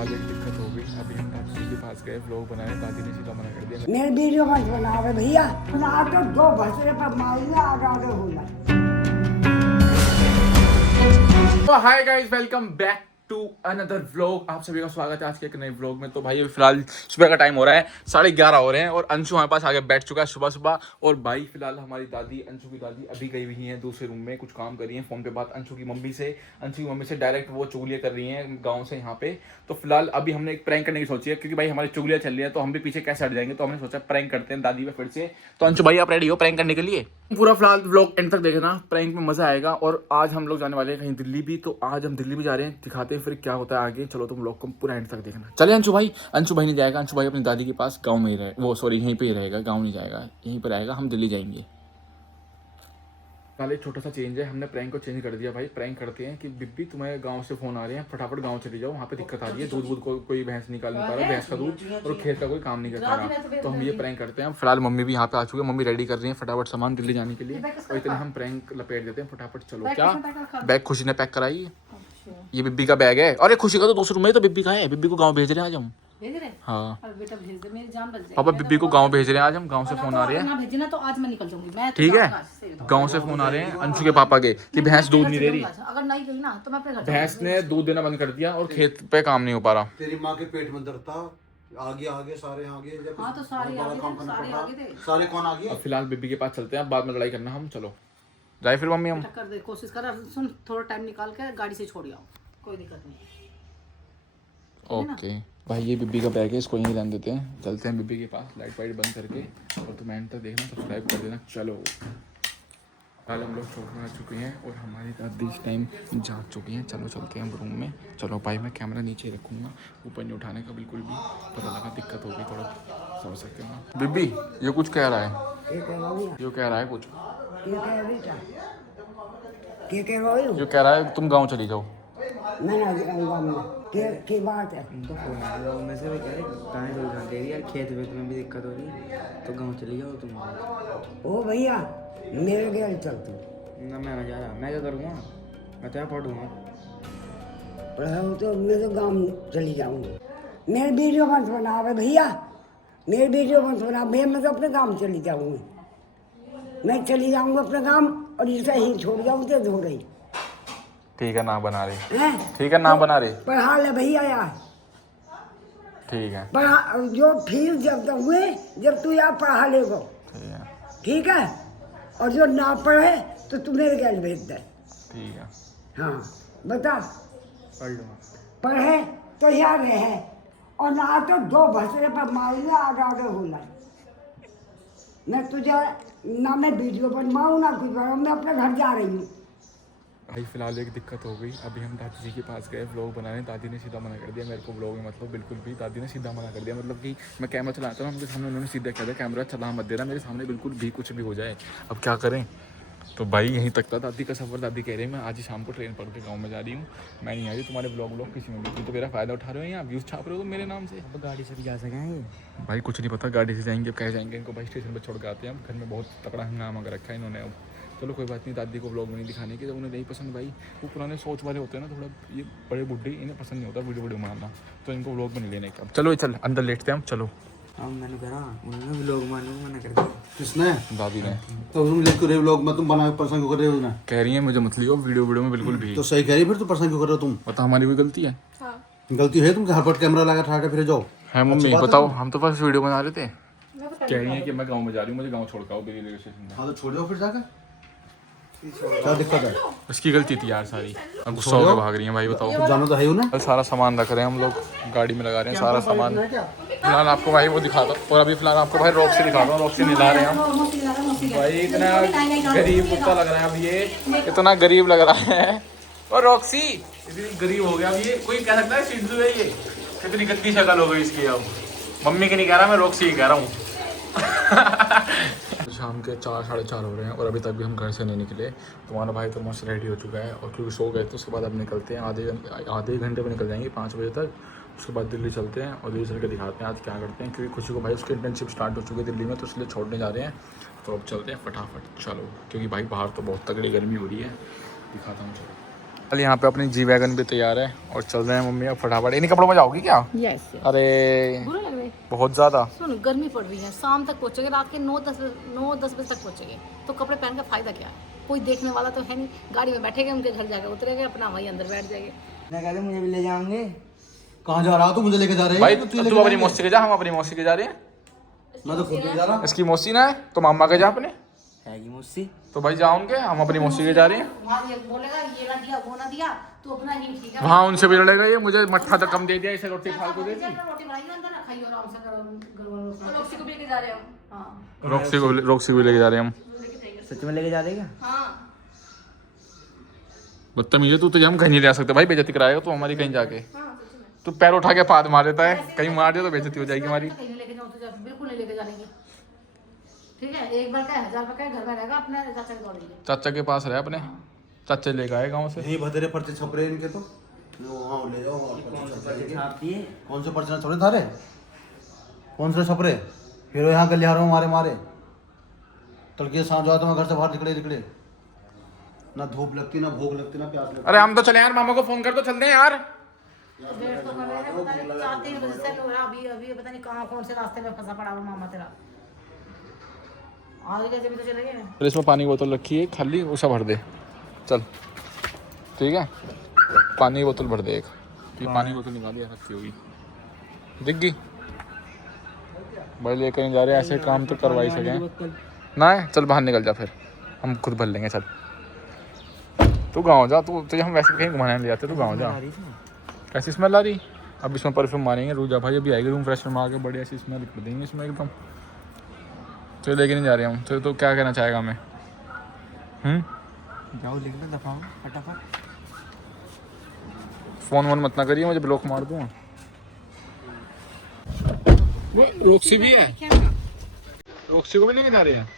फिलहाल एक दिक्कत हो गई। अभी हम दादी जी के पास गए, व्लॉग बनाए, दादी ने सीधा मना कर दिया। मेरे वीडियो मत बनावे भैया, बना तो दो भसरे पर मारूंगा आगे होला। तो hi guys, welcome back to another vlog. आप सभी का स्वागत है आज के एक नए व्लॉग में। तो भाई अभी फिलहाल सुबह का टाइम हो रहा है, 11:30 हो रहे हैं और अंशु हमारे पास आगे बैठ चुका है सुबह सुबह। और भाई फिलहाल हमारी दादी, अंशु की दादी अभी गई हुई हैं दूसरे रूम में, कुछ काम कर रही हैं फोन पे बात अंशु की मम्मी से डायरेक्ट वो चुगलियाँ कर रही हैं गाँव से यहाँ पे। तो फिलहाल अभी हमने एक प्रैंक करने की सोची है, क्योंकि भाई हमारी चुगलियाँ चल रही है तो हम भी पीछे कैसे हट जाएंगे। तो हमने सोचा प्रैंक करते हैं दादी पे फिर से। तो अंशु भाई आप रेडी हो प्रैंक करने के लिए? पूरा फिलहाल व्लॉग एंड तक देखना, प्रैंक में मजा आएगा। और आज हम लोग जाने वाले हैं कहीं दिल्ली भी, तो आज हम दिल्ली भी जा रहे हैं, दिखाते हैं फिर क्या होता है आगे। चलो तुम व्लॉग को पूरा एंड तक देखना। चलिए अंशु भाई नहीं जाएगा, अंशु भाई अपनी दादी के पास गाँव में ही रहे, वो सॉरी यहीं पे ही रहेगा, गाँव नहीं जाएगा, यहीं पर रहेगा, हम दिल्ली जाएंगे। एक छोटा सा चेंज है, हमने प्रैंक को चेंज कर दिया भाई। प्रैंक करते हैं कि बिब्बी तुम्हें गांव से फोन आ रहे हैं, फटाफट गांव चली जाओ, वहाँ पे दिक्कत आ रही है, दूध को कोई भैंस निकाल नहीं पा रहा, भैंस का दूध, और खेत का कोई काम नहीं कर पा रहा। तो हम ये प्रैंक करते हैं। फिलहाल मम्मी भी यहाँ पे आ चुकी है, मम्मी रेडी कर रही है फटाफट सामान दिल्ली जाने के लिए। और इतने हम प्रैंक लपेट देते हैं फटाफट। चलो क्या बैग खुशी ने पैक कराई है, ये बिब्बी का बैग है। अरे खुशी का तो दूसरे रूम में, तो बिब्बी का है, बिब्बी को गाँव भेज रहे हैं आज हम। हाँ बेटा भेज दे, मेरी जान बच जाएगी। पापा बिब्बी को गाँव भेज रहे हैं आज हम, गाँव से फोन आ रहे हैं। ना भेजना तो आज मैं निकल जाऊंगी मैं, ठीक है, गाँव से फोन आ रहे हैं अंशु के पापा के कि भैंस दूध नहीं दे रही। अगर नहीं गई ना तो मैं अपने घर भैंस ने दूध देना बंद कर दिया और खेत पे काम नहीं हो पा रहा। तेरी माँ के पेट में दर्द था, आगे सारे आगे। हाँ तो सारे आगे थे। सारे कौन आ गए? अब फिलहाल बिब्बी के पास चलते हैं, बाद में लड़ाई करना हम। चलो जाए फिर मम्मी हम। कर दे, कोशिश कर, सुन थोड़ा टाइम निकाल के गाड़ी से छोड़ आओ, कोई दिक्कत नहीं। ओके भाई ये बिब्बी का बैग है, इसको यहीं रहने देते हैं, चलते हैं बिब्बी के पास लाइट वाइट बंद करके। और तुम एंड तक देखना, सब्सक्राइब कर देना। चलो कल हम लोग शॉपिंग आ चुके हैं और हमारी दादी इस टाइम जा चुकी हैं। चलो चलते हैं रूम में। चलो भाई मैं कैमरा नीचे ही रखूँगा, ऊपर नहीं उठाने का बिल्कुल भी, पता लगा दिक्कत होगी थोड़ा समझ सकते हैं। बिब्बी ये कुछ कह रहा है, ये कह रहा है कुछ, ये कह रहा है तुम गाँव चली जाओ। मैं ना जाऊंगा, के बात है। उनको फोन आ गया में से भी कह रहे गाय दूध ना दे रही है, खेत वेत में भी दिक्कत हो रही है, तो गांव चली जाओ तुम। ओ भैया मेरे घर चल तू। ना मैं ना जा रहा, मैं क्या करूँगा, मैं तो यहाँ पढ़ूँगा। पढ़ाओ तो मैं तो गाँव चली जाऊंगी। मेरे वीडियो मत बनावे भैया, मेरे वीडियो मत बना, मैं तो अपने गाँव चली जाऊंगी। मैं चली जाऊंगा अपने गाँव और इसे ही छोड़ जाऊँ तो धो रही। ठीक है ना बना रहे, हैं? ठीक है ना बना रहे, पढ़ा ले भैया यार, ठीक है पढ़ा जो फीस जब तक हुए जब तू यार पढ़ा लेगा, ठीक है ठीक है। और जो ना पढ़े तो तू मेरे घर भेज दे। ठीक है। हाँ बता, पढ़ लूँगा। पढ़े तो यार रहे, और ना तो दो भसरे पर मारूंगा आगे होला। मैं तुझे ना मैं वीडियो बनवाऊँ ना कुछ बनाऊँ, मैं अपने घर जा रही हूँ। भाई फिलहाल एक दिक्कत हो गई, अभी हम दादी जी के पास गए व्लॉग बनाने, दादी ने सीधा मना कर दिया मेरे को व्लॉग में, मतलब बिल्कुल भी दादी ने सीधा मना कर दिया। मतलब कि मैं कैमरा चलाता हूँ उनके सामने, उन्होंने सीधा कह दिया कैमरा चला मत देना मेरे सामने, बिल्कुल भी कुछ भी हो जाए। अब क्या करें, तो भाई यहीं तक था दादी का सफ़र। दादी कह रहे हैं मैं आज ही शाम को ट्रेन पकड़ के गाँव में जा रही हूँ, मैं नहीं आ रही तुम्हारे व्लॉग किसी में भी, तो मेरा फ़ायदा उठा रहे हो, यहाँ व्यूज़ छाप रहे हो तुम मेरे नाम से। अब गाड़ी से भी जा सकेंगे भाई कुछ नहीं पता, गाड़ी से जाएंगे, अब कह जाएंगे इनको भाई स्टेशन पर छोड़ के आते हैं हम, घर में बहुत तगड़ा हंगामा कर रखा है इन्होंने। अब चलो कोई बात नहीं, दादी को व्लॉग में नहीं दिखाने की, जब उन्हें नहीं पसंद भाई, वो पुराने सोच वाले होते हैं ना थोड़ा, ये बड़े बुढ़े, इन्हें पसंद नहीं होता वीडियो बनाना, तो इनको व्लॉग में नहीं लेने का। चलो चल अंदर लेटते हैं हम। चलो अब मैंने कहा उन्होंने भी लोग मानने को मना कर दिया। किसने? दादी ने। तो तुम लेट कर व्लॉग में तुम बना परेशान क्यों कर रहे हो ना? कह रही है मुझे मत लियो वीडियो में बिल्कुल भी। तो सही कह रही, फिर तो परेशान क्यों कर रहे हो तुम? पता हमारी कोई गलती है? गलती है तुम हर पट कैमरा लगा ठाटे फिर जाओ है मम्मी बताओ, हम तो बस वीडियो बना रहे थे। कह रही है कि मैं गाँव में जा रही हूँ, मुझे गाँव छोड़ आओ रेलवे स्टेशन। हाँ तो छोड़ जाओ फिर जाकर, क्या दिक्कत है? उसकी गलती थी यार सारी, अब गुस्सा होकर भाग रही है भाई बताओ। तो जाना तो है ही ना। सारा सामान रख रहे हैं हम लोग, गाड़ी में लगा रहे हैं सारा सामान। फिलहाल आपको भाई वो दिखाता हूँ, और अभी फिलहाल आपको भाई रॉक्सी दिखाता हूँ, रॉक्सी मिला रहे हैं हम। भाई इतना गरीब कुत्ता लग रहा है अब ये, इतना गरीब लग रहा है। और रॉक्सी इतनी गरीब हो गया अब ये, कोई कह सकता है सिद्धू है ये, कितनी गंदी शक्ल हो गई इसकी। अब मम्मी की नहीं कह रहा मैं, रॉक्सी ही कह रहा हूँ। शाम के 4 साढ़े 4 हो रहे हैं और अभी तक भी हम घर से नहीं निकले। तुम्हारा भाई तो मस्त रेडी हो चुका है, और क्योंकि सो गए तो उसके बाद अब निकलते हैं, आधे घंटे में निकल जाएंगे 5 बजे तक। उसके बाद दिल्ली चलते हैं और दिल्ली चल के दिखाते हैं आज क्या करते हैं, क्योंकि खुशी को भाई उसकी इंटर्नशिप स्टार्ट हो चुकी है दिल्ली में, तो इसलिए छोड़ने जा रहे हैं। तो अब चलते हैं फटाफट, चलो, क्योंकि भाई बाहर तो बहुत तगड़ी गर्मी हो रही है, दिखाता हूँ चलो। कल यहाँ पे अपनी जी वैगन भी तैयार है और चल रहे हैं मम्मी अब फटाफट। इन्हीं कपड़ों में जाओगी क्या? यस अरे बुरा लग रहा है। बहुत ज़्यादा। सुन गर्मी पड़ रही है, शाम तक पहुंचेंगे, रात के 9-10 बजे तक पहुंचेंगे, तो कपड़े पहन का फायदा क्या है? कोई देखने वाला तो है नहीं, गाड़ी में बैठेंगे, उनके घर जाकर उतरेंगे, अपना वहीं अंदर बैठ जाएंगे। मैं कहते मुझे भी ले जाओगे। कहाँ जा रहा हो? तू मुझे लेके जा रही है? भाई तू तू लेके अपनी जाएंगे? मौसी के जा, हम अपनी मौसी के जा रहे हैं। मैं तो खुद नहीं जा रहा। इसकी मौसी ना है तो मामा के जा अपने, हैगी मुझसे। तो भाई जाओगे, हम अपनी मौसी के जा रहे हैं। वहाँ ये बोलेगा ये ना दिया वो ना दिया, तो अपना ही ठीक है। वहाँ उनसे भी लड़ेगा, ये मुझे मट्ठा तो कम दे दिया, इसे रोटी फालतू दे दी। रोटी बनाई अंदर ना खाइए आराम से। रॉक्सी को भी लेके जा रहे हो? हाँ रॉक्सी को भी लेके जा रहे हैं हम। सच में लेके जा देगा? हाँ बदतमीज है तू, तुझे हम कहीं नहीं ले सकते भाई, बेइज्जती कराएगा तू हमारी कहीं जाके। तू पैर उठा के पाद मार देता है, कहीं मार दे तो बेइज्जती हो जाएगी हमारी। कहीं नहीं लेके जाऊँ तुझे, बिल्कुल नहीं लेके जाएंगे, ठीक है? एक बार का 1000 रुपये का घर में रहेगा, अपने चाचा के दौड़ेंगे। चाचा के पास रहे अपने, चाचा लेके आए गाँव से। यही भदरे पर्चे छप रहे हैं इनके तो। वहाँ ले जाओ, वहाँ पर्चे छप रहे हैं। छाप दिए। कौन से पर्चे छप रहे थारे? कौन से छप रहे? फिर यहाँ गलियारों में मारे तड़के सांझ जाओ तो मैं घर से बाहर निकले ना धूप लगती, ना भूख लगती, ना प्यास लगती। अरे हम तो चले यार, मामा को फोन कर दो, चलते हैं यार। वेट तो कर रहे हैं, पता नहीं 4-3 बजे से हो रहा, अभी पता नहीं कहाँ कौन से रास्ते में फंसा पड़ा वो मामा तेरा। आगे जैसे भी तो चले गए। फिर इसमें पानी की बोतल रखी है खाली, उसे भर दे चल, ठीक है? पानी की बोतल भर दे एक, ये पानी की बोतल निकाल दिया रखी होगी, दिख गई भाई। लेकर नहीं जा रहे, ऐसे काम तो करवा ही सकें ना है। चल बाहर निकल जा, फिर हम खुद भर लेंगे। चल तू गाँव जा, तू तुझे हम वैसे कहीं घुमाने ले जाते, तू गाँव जा। कैसी स्मेल आ रही? अब इसमें परफ्यूम मारेंगे, रूजा भाई अभी आएगी रूम फ्रेशनर मार के, बढ़िया सी स्मेल कर देंगे इसमें एकदम। तो लेके नहीं जा रहे हम, तो क्या कहना चाहेगा हमें? जाओ लिख लो दफा फटाफट। फोन वोन मत ना करिए, मुझे ब्लॉक मार दूँ। रोक्सी भी है, रोक्सी को भी लेके जा रहे हैं।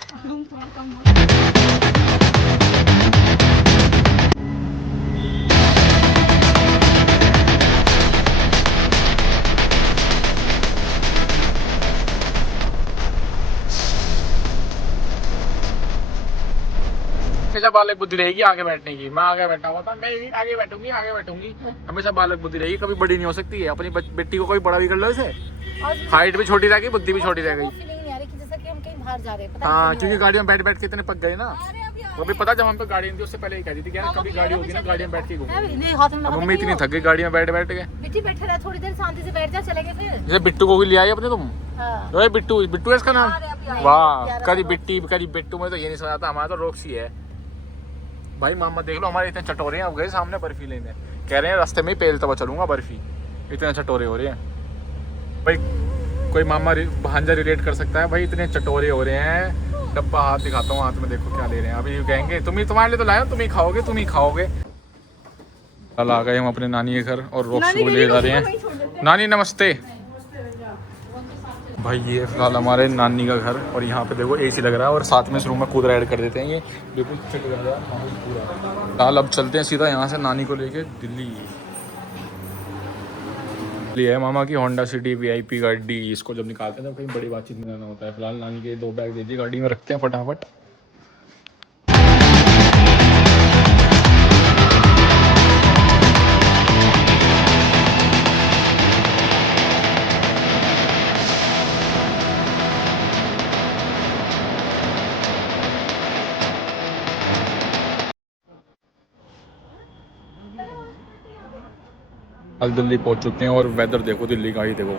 हमेशा बालक बुद्धि रहेगी आगे बैठने की। मैं आगे बैठा हुआ था, मैं भी आगे बैठूंगी, हमेशा बालक बुद्धि रहेगी, कभी बड़ी नहीं हो सकती है। अपनी बेटी को कोई बड़ा भी कर लो इसे, हाइट भी छोटी रह गई, बुद्धि भी छोटी रह गई। हाँ क्योंकि गाड़ियों में बैठ के इतने पक गए ना। वो भी पता, जब हम पे गाड़ी थी उससे पहले ही कहती थी कि यार कभी गाड़ी होगी ना, गाड़ी में बैठ के घूमो। अब मम्मी इतनी थक गई गाड़ी में बैठ के। बेटी बैठे रहे थोड़ी देर, शांति से बैठ जा, चलेंगे फिर। जैसे बिट्टू को भी ले आई अपने तुम। ओए बिट्टू, बिट्टू है इसका नाम? वाह, कभी बिट्टी कभी बिट्टू, में तो ये नहीं समझ आता। हमारा तो रोक्सी है भाई। मामा देख लो हमारे इतने चटोरे हैं, अब गए सामने बर्फी लेने, कह रहे हैं रास्ते में ही पेल तब चलूंगा बर्फी, इतने चटोरे हो रहे हैं भाई। कोई मामा भांजा रिलेट कर सकता है भाई, इतने चटोरे हो रहे हैं। डब्बा हाथ दिखाता हूँ, हाथ में देखो क्या ले रहे हैं। अभी कहेंगे तुम्हारे लिए तो लाया, तुम ही खाओगे। कल आ गए हम अपने नानी के घर और रोक्सी को ले जा रहे हैं। नानी नमस्ते। भाई ये फिलहाल हमारे नानी का घर, और यहाँ पे देखो एसी लग रहा है, और साथ में इस रूम में कूलर ऐड कर देते हैं। ये बिल्कुल फिट लग रहा है पूरा। फिलहाल अब चलते हैं सीधा यहाँ से नानी को लेके दिल्ली। है मामा की होंडा सिटी VIP गाड़ी, इसको जब निकालते हैं तब कहीं बड़ी बातचीत में जाना होता है। फिलहाल नानी के 2 बैग दे दिए, गाड़ी में रखते हैं फटाफट। आज दिल्ली पहुंच चुके हैं, और वेदर देखो दिल्ली का ही देखो।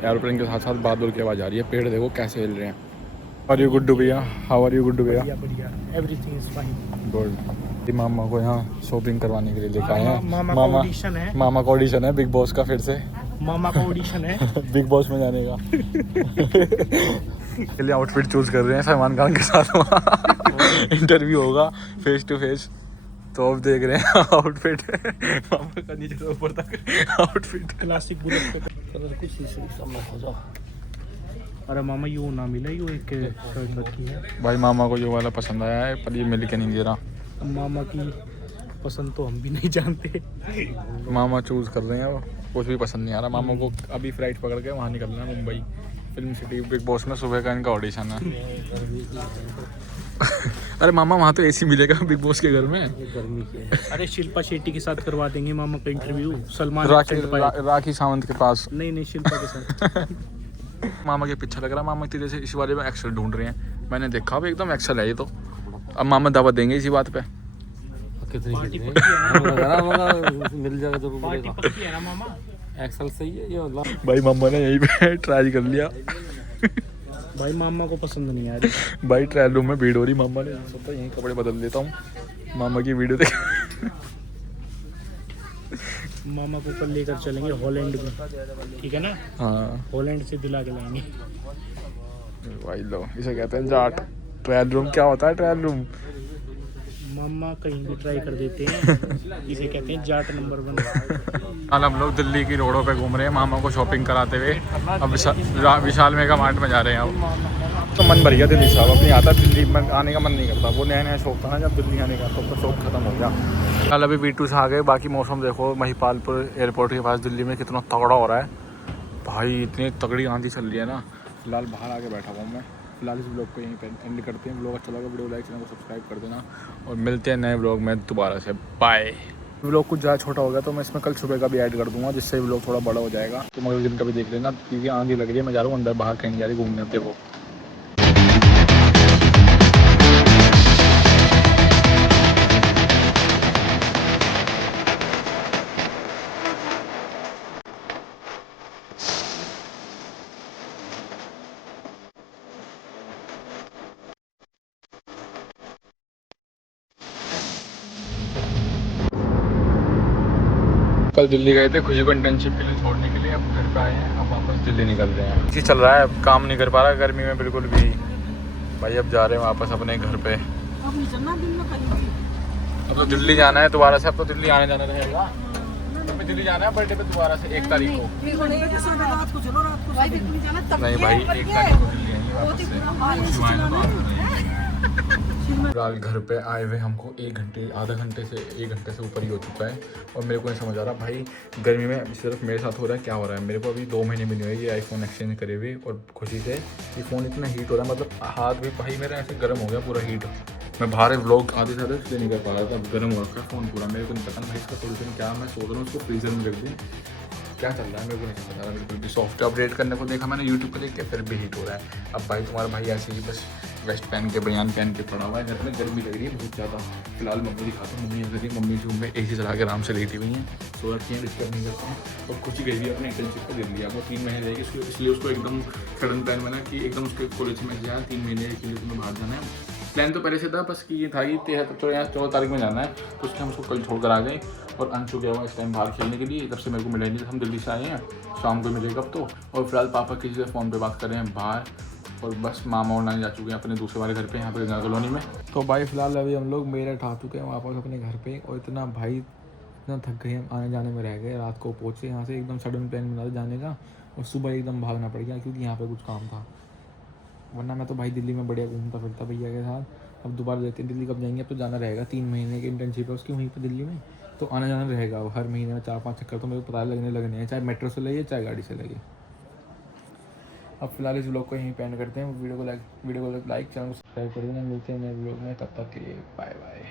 एयरप्लेन के साथ साथ बादल की आवाज़ आ रही है, पेड़ देखो कैसे हिल रहे हैं। आर यू गुड भैया? हाउ आर यू गुड भैया? Everything is fine. गुड। मामा को यहाँ शॉपिंग करवाने के लिए लेकर आए हैं। मामा का ऑडिशन है। मामा का ऑडिशन है बिग बॉस का, फिर से मामा का ऑडिशन है बिग बॉस में जाने का। के लिए आउटफिट चूज कर रहे हैं सलमान खान के साथ। वहाँ इंटरव्यू होगा फेस टू फेस, तो अब देख रहे हैं आउटफिट। मामा का नीचे से ऊपर तक आउटफिट। क्लासिक बुलेट पे कलर कुछ इसी समय हो जाओ। अरे मामा यू ना मिला, यू एक शर्ट रखी है भाई। मामा को ये वाला पसंद आया है, पर ये मिल के नहीं दे रहा। मामा की पसंद तो हम भी नहीं जानते। मामा चूज कर रहे हैं, वो कुछ भी पसंद नहीं आ रहा मामा को। अभी फ्लाइट पकड़ के वहाँ निकलना है Mumbai film city. Big boss में सुबह का इनका ऑडिशन है। अरे मामा वहाँ तो एसी मिलेगा बिग बॉस के घर में। गर्मी की है। अरे शिल्पा शेट्टी के साथ करवा देंगे मामा का इंटरव्यू, सलमान राखी सावंत के पास। नहीं शिल्पा के साथ। मामा के पीछे लग रहा है, मामा तेरे से इस बारे में एक्सेल ढूंढ रहे हैं। मैंने देखा भी एकदम एक्सेल है ये तो। अब मामा दावत देंगे इसी बात पे। पार्टी पक्की है ना? मिल जाएगा तो पार्टी पक्की है ना मामा? एक्सल सही है ये। भाई मामा ने यहीं पे ट्राई कर लिया। भाई मामा को पसंद नहीं आ रही। भाई ट्रायल रूम में भीड़ हो रही, मामा ने सोचा यहीं कपड़े बदल लेता हूँ, मामा की वीडियो देख। मामा को कल लेकर चलेंगे हॉलैंड में, ठीक है ना? हाँ हॉलैंड से दिला के लाएंगे। भाई लो, इसे कहते हैं जाट। ट्रायल रूम क्या होता है? ट्रायल रूम मामा कहीं भी ट्राई कर देते हैं, इसे कहते हैं जाट नंबर 1। कल हम लोग दिल्ली की रोडों पे घूम रहे हैं मामा को शॉपिंग कराते हुए। अब विशाल मेगा मार्ट में जा रहे हैं। अब तो मन भर गया दिल्ली साहब, अब नहीं आता दिल्ली में आने का मन नहीं करता। वो नया नया शौक था ना जब दिल्ली आने का, तो शौक खत्म हो गया। कल अभी B2 से आ गए। बाकी मौसम देखो, महिपालपुर एयरपोर्ट के पास दिल्ली में कितना तगड़ा हो रहा है भाई, इतनी तगड़ी आंधी चल रही है ना। फिलहाल बाहर आके बैठा हुआ हूँ मैं। फिलहाल इस ब्लॉग को यहीं पे एंड करते हैं। ब्लॉग अच्छा लगा वीडियो लाइक, चैनल को सब्सक्राइब कर देना और मिलते हैं नए ब्लॉग में दोबारा से। बाय। ब्लॉग कुछ ज़्यादा छोटा हो गया तो मैं इसमें कल सुबह का भी ऐड कर दूंगा, जिससे ब्लॉग थोड़ा बड़ा हो जाएगा। तो मगर दिन का भी देख लेना, क्योंकि आंधी लग रही है। मैं जा रहा हूँ अंदर, बाहर कहीं जा रही घूमने। देखो कल दिल्ली गए थे खुशी को इंटर्नशिप के लिए छोड़ने के लिए। अब घर पे आए हैं, अब वापस दिल्ली निकल रहे हैं। इसी चल रहा है, अब काम नहीं कर पा रहा गर्मी में बिल्कुल भी भाई। अब जा रहे हैं वापस अपने घर पे। अब तो दिल्ली जाना है दोबारा से। अब तो दिल्ली आने जाना रहेगा। अब दिल्ली जाना है बर्थडे पे दोबारा से 1 तारीख को। नहीं भाई 1 तारीख को दिल्ली आएंगे वापस से। फिलहाल घर पे आए हुए हमको 1 घंटे, आधा घंटे से 1 घंटे से ऊपर ही हो चुका है। और मेरे को नहीं समझ आ रहा भाई, गर्मी में सिर्फ मेरे साथ हो रहा है क्या हो रहा है। मेरे को अभी 2 महीने भी नहीं हुए ये आईफोन एक्सचेंज करे हुए, और खुशी से ये फ़ोन इतना हीट हो रहा है, मतलब हाथ भी भाई मेरा ऐसे गर्म हो गया पूरा हीट। मैं बाहर व्लॉग आधे से आधे इसलिए नहीं कर पा रहा था, अब गर्म हो रखा है फ़ोन पूरा। मेरे को नहीं पता भाई इसका सोल्यूशन क्या। मैं सोच रहा हूँ उसको फ्रीजर में रख दूँ, क्या चल रहा है मेरे को नहीं समझ आ रहा बिल्कुल भी। सॉफ्टवेयर अपडेट करने को देखा मैंने यूट्यूब पर देख के, फिर भी हीट हो रहा है। अब भाई तुम्हारा भाई ऐसे ही बस वेस्ट पहन के बनियान पहन के पड़ा हुआ है घर में। गर्मी लग रही है बहुत ज़्यादा। फिलहाल मम्मी दिखाता हूँ, मम्मी अंदर ही, मम्मी रूम में AC चला के आराम से लेटी हुई हैं, सो रखी हैं, डिस्टर्ब नहीं करता हूँ। और खुशी गई है अपने इंटर्नशिप को दिल्ली। अब वो 3 महीने रहेगी, इसलिए उसको एकदम सडन प्लान बना कि एकदम उसके कॉलेज में जाए 3 महीने के लिए तुम्हें बाहर जाना है। प्लान तो पहले से था, बस कि ये था कि 14 तारीख में जाना है। तो उसके हम उसको कल छोड़ कर आ गए। और अंशु गया हुआ इस टाइम बाहर खेलने के लिए, तब से मेरे को मिला ही नहीं। हम दिल्ली से आए हैं, शाम को मिलेगा अब तो। और फिलहाल पापा किसी से फ़ोन पे बात कर रहे हैं बाहर। और बस मामा और नानी जा चुके हैं अपने दूसरे वाले घर पे, यहाँ पे नगर कॉलोनी में। तो भाई फिलहाल अभी हम लोग मेरठ आ चुके हैं वापस अपने घर पे। और इतना भाई इतना थक गए, हम आने जाने में रह गए। रात को पहुँचे यहाँ से, एकदम सडन प्लान बना था जाने का, और सुबह एकदम भागना पड़ गया क्योंकि यहाँ पे कुछ काम था। वरना मैं तो भाई दिल्ली में बढ़िया घूमता फिरता भैया के साथ। अब दोबारा देखते हैं दिल्ली कब जाएंगे। अब तो जाना रहेगा, 3 महीने की इंटर्नशिप है उसकी वहीं पर दिल्ली में, तो आना जाना रहेगा। अब हर महीने में 4-5 चक्कर तो मेरे को पता लगने हैं, चाहे मेट्रो से लगे चाहे गाड़ी से लगे। अब फिलहाल इस व्लॉग को यहीं पे एंड करते हैं। वीडियो को लाइक, चैनल को सब्सक्राइब कर देना। मिलते हैं नए व्लॉग में, तब तक के लिए बाय बाय।